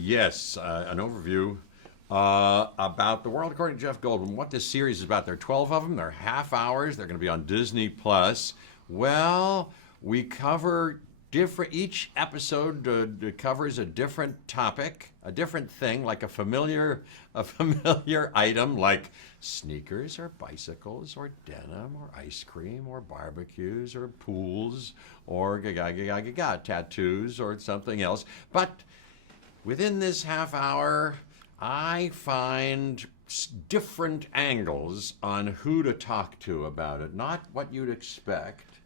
Yes, an overview about the world according to Jeff Goldblum. What this series is about. There are 12 of them. They're half hours. They're going to be on Disney Plus. Well, we cover different. Each episode covers a different topic, a different thing, like a familiar item, like sneakers or bicycles or denim or ice cream or barbecues or pools or tattoos or something else. But within this half hour, I find different angles on who to talk to about it, not what you'd expect.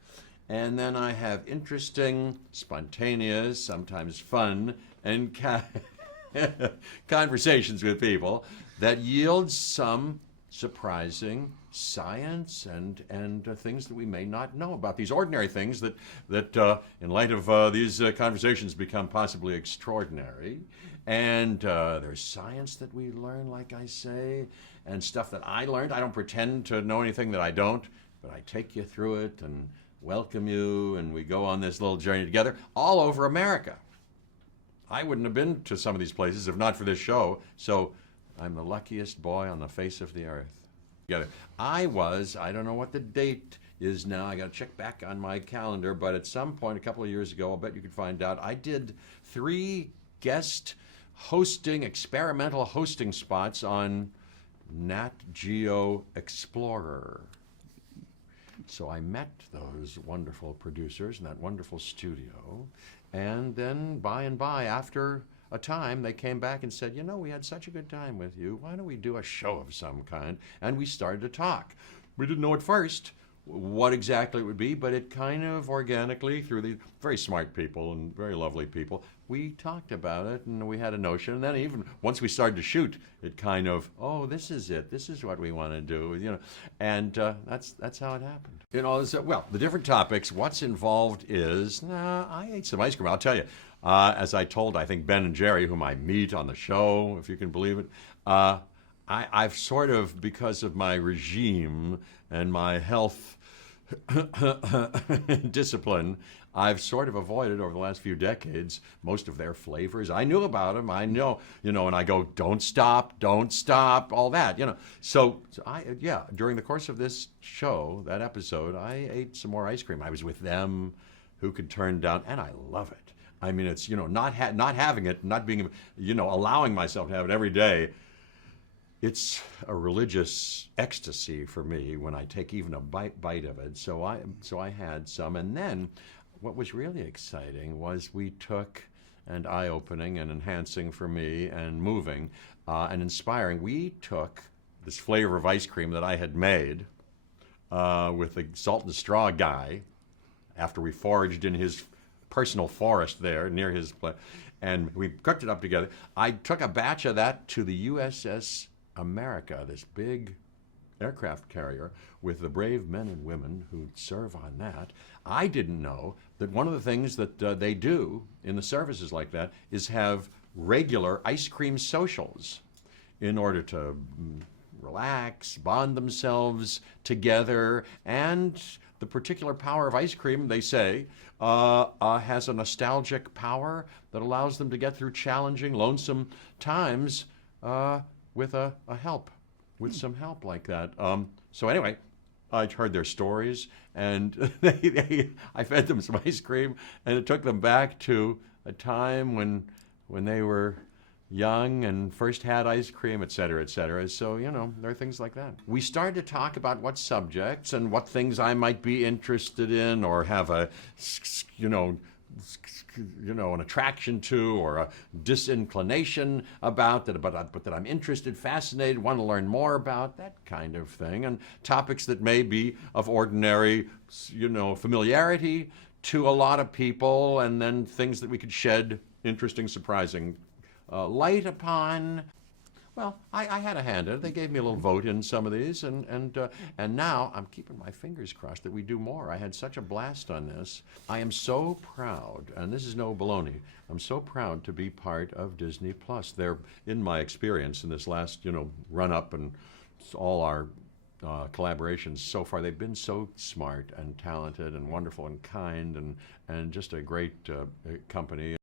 And then I have interesting, spontaneous, sometimes fun, and conversations with people that yield some surprising science and things that we may not know about. These ordinary things that in light of these conversations become possibly extraordinary. And there's science that we learn, like I say, and stuff that I learned. I don't pretend to know anything that I don't, but I take you through it and welcome you, and we go on this little journey together all over America. I wouldn't have been to some of these places if not for this show, so I'm the luckiest boy on the face of the earth. I don't know what the date is now, I got to check back on my calendar, but at some point a couple of years ago, I'll bet you could find out, I did 3 guest experimental hosting spots on Nat Geo Explorer. So I met those wonderful producers in that wonderful studio, and then by and by, after a time, they came back and said, we had such a good time with you. Why don't we do a show of some kind? And we started to talk. We didn't know at first what exactly it would be, but it kind of organically, through these very smart people and very lovely people, we talked about it and we had a notion. And then even once we started to shoot, it kind of, this is it. This is what we want to do, And that's how it happened. The different topics, what's involved is, I ate some ice cream, I'll tell you. As I told, I think, Ben and Jerry, whom I meet on the show, if you can believe it, I've sort of, because of my regime and my health discipline, I've sort of avoided over the last few decades most of their flavors. I knew about them. I know, and I go, don't stop, all that, So during the course of this show, that episode, I ate some more ice cream. I was with them, who could turn down, and I love it. I mean, it's, not having it, not being, allowing myself to have it every day. It's a religious ecstasy for me when I take even a bite of it. So I had some. And then what was really exciting was we took, and eye-opening and enhancing for me and moving and inspiring, we took this flavor of ice cream that I had made with the salt and straw guy after we foraged in his personal forest there near his place, and we cooked it up together. I took a batch of that to the USS America, this big aircraft carrier with the brave men and women who serve on that. I didn't know that one of the things that they do in the services like that is have regular ice cream socials in order to relax, bond themselves together, and the particular power of ice cream, they say, has a nostalgic power that allows them to get through challenging, lonesome times with some help like that. So anyway, I heard their stories, and I fed them some ice cream, and it took them back to a time when they were young and first had ice cream, et cetera, et cetera. So, there are things like that. We started to talk about what subjects and what things I might be interested in or have an attraction to or a disinclination about, but that I'm interested, fascinated, want to learn more about, that kind of thing. And topics that may be of ordinary, familiarity to a lot of people, and then things that we could shed interesting, surprising light upon. Well, I had a hand in it. They gave me a little vote in some of these, and now I'm keeping my fingers crossed that we do more. I had such a blast on this. I am so proud, and this is no baloney. I'm so proud to be part of Disney Plus. They're, in my experience, in this last run up and all our collaborations so far, they've been so smart and talented and wonderful and kind and just a great company.